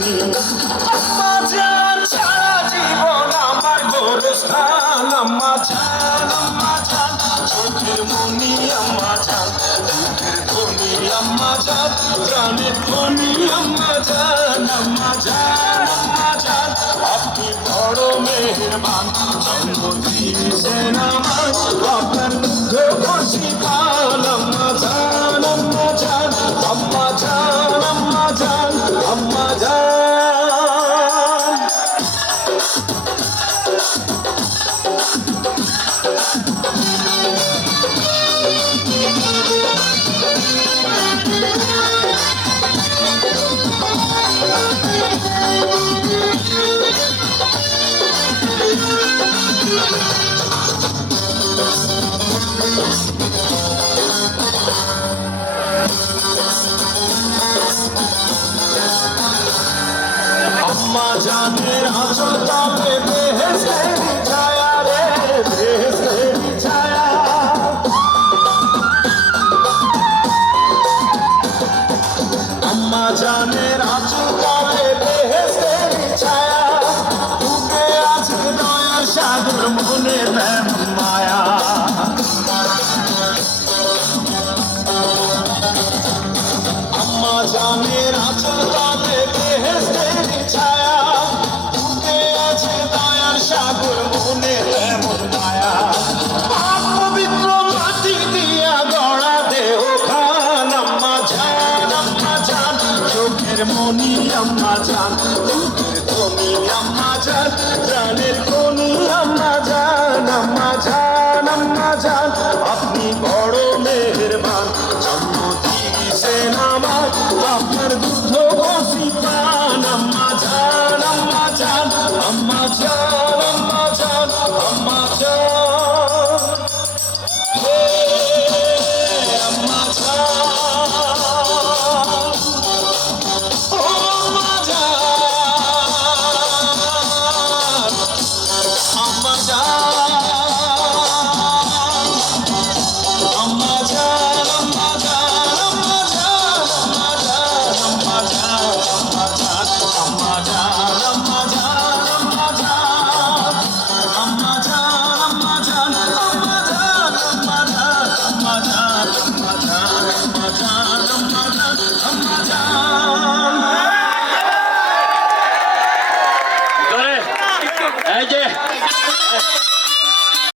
তিনি। আম্মা জান সারা জীবন আমার গোরস্থান, আম্মা জান চোখের মনি, আম্মা জান দুধের ধনি, আম্মা জান প্রাণের ধনি, আম্মা জান আপনি বড় মেহেরবান, জন্ম দিয়েছেন আমার আপনার মুগ্ধ খুশি পান। আম্মা জান আম্মা জান আম্মা জান আম্মা জান আম্মা জান। আম্মা জানের আঁচল তলে বেহেশতের ছায়া রে, বেহেশতের ছায়া। আম্মা জানের আঁচল তলে বেহেশতের ছায়া, বুকে আছে দয়ার সাগর, মনে তেমন মায়া। আম্মা জানের আঁচল তলে বেহেশতের ছায়া, বুকে আছে দয়ার সাগর, মনে তেমন মায়া। পবিত্র মাটি দিয়া গড়া দেহ খান, আম্মা জান চোখের মনি, আম্মা জান দুধের ধনি, আম্মা জান প্রাণের ধনি, আম্মা জান আপনি